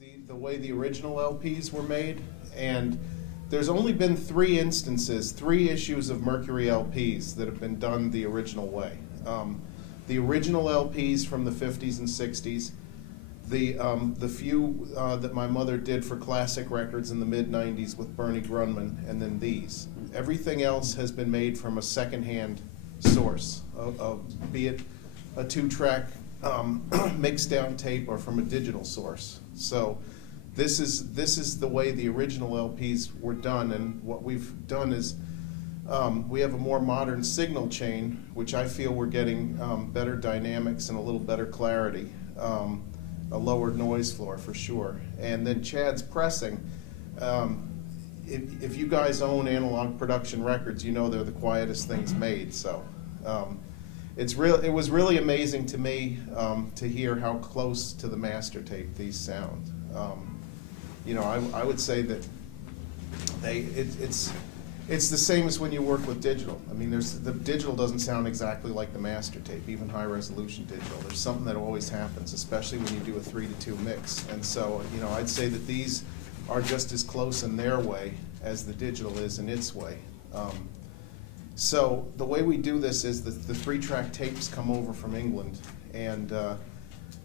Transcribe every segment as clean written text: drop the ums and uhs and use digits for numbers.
is the way the original LPs were made, and there's only been 3 instances, 3 issues of Mercury LPs that have been done the original way. The original LPs from the 50s and 60s, the few that my mother did for Classic Records in the mid-90s with Bernie Grunman, and then these. Everything else has been made from a secondhand source, be it a 2-track mixed down tape or from a digital source. So this is the way the original LPs were done, and what we've done is we have a more modern signal chain, which I feel we're getting better dynamics and a little better clarity, a lower noise floor for sure. And then Chad's pressing. If you guys own Analog Production Records, you know they're the quietest things made. So it was really amazing to me to hear how close to the master tape these sound. You know, I would say that it's the same as when you work with digital. I mean, the digital doesn't sound exactly like the master tape, even high resolution digital. There's something that always happens, especially when you do a 3-to-2 mix. And so, you know, I'd say that these are just as close in their way as the digital is in its way. So the way we do this is the 3-track tapes come over from England, and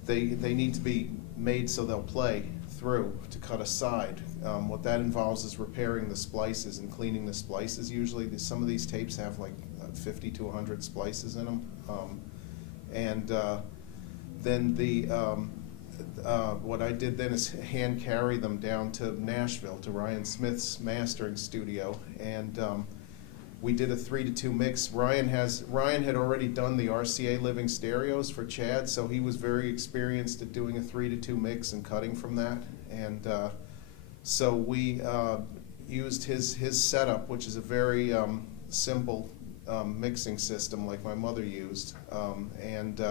they need to be made so they'll play through to cut aside. What that involves is repairing the splices and cleaning the splices. Usually some of these tapes have like 50 to 100 splices in them. Then what I did then is hand carry them down to Nashville to Ryan Smith's mastering studio, and we did a 3-to-2 mix. Ryan had already done the RCA Living Stereos for Chad, so he was very experienced at doing a 3-to-2 mix and cutting from that. And so we used his setup, which is a very simple mixing system like my mother used, and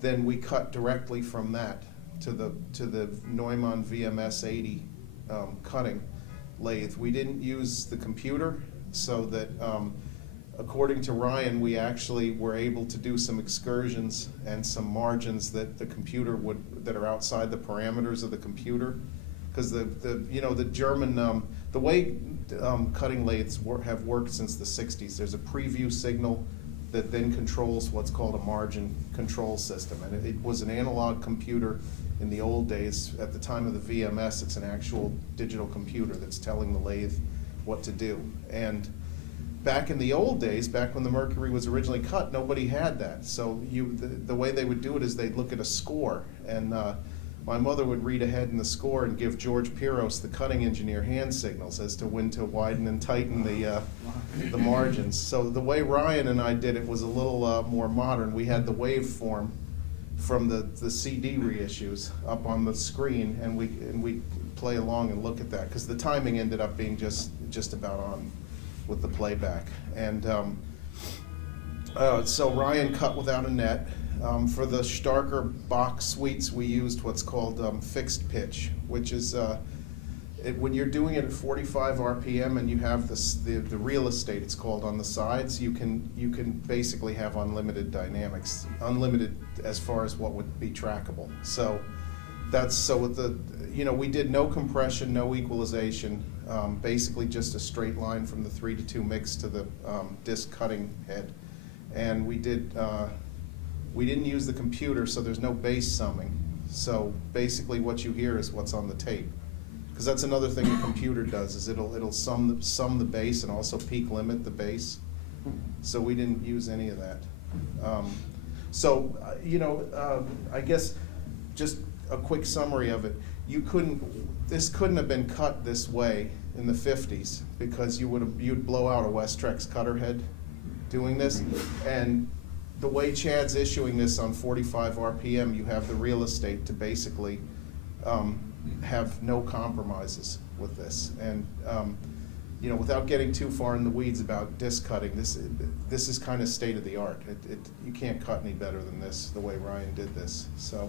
then we cut directly from that to the Neumann VMS 80 cutting lathe. We didn't use the computer, so that according to Ryan, we actually were able to do some excursions and some margins that the computer that are outside the parameters of the computer, because the German the way cutting lathes have worked since the 60s. There's a preview signal that then controls what's called a margin control system, and it was an analog computer in the old days. At the time of the VMS, it's an actual digital computer that's telling the lathe what to do. And back in the old days, back when the Mercury was originally cut, nobody had that. So the way they would do it is they'd look at a score, and my mother would read ahead in the score and give George Piros, the cutting engineer, hand signals as to when to widen and tighten the margins. So the way Ryan and I did it was a little more modern. We had the waveform from the CD reissues up on the screen, and we play along and look at that, because the timing ended up being just about on with the playback. And so Ryan cut without a net. For the Starker box suites, we used what's called fixed pitch, which is when you're doing it at 45 RPM and you have the real estate, it's called, on the sides, you can basically have unlimited dynamics, unlimited as far as what would be trackable. So with we did no compression, no equalization, basically just a straight line from the 3-to-2 mix to the disc cutting head, and we didn't use the computer, so there's no bass summing. So basically what you hear is what's on the tape, because that's another thing the computer does, is it'll sum the bass and also peak limit the bass. So we didn't use any of that. I guess just a quick summary of it. This couldn't have been cut this way in the 50s, because you'd blow out a Westrex cutter head doing this. And the way Chad's issuing this on 45 RPM, you have the real estate to basically have no compromises with this. And without getting too far in the weeds about disc cutting, this is kind of state of the art. You can't cut any better than this, the way Ryan did this. So.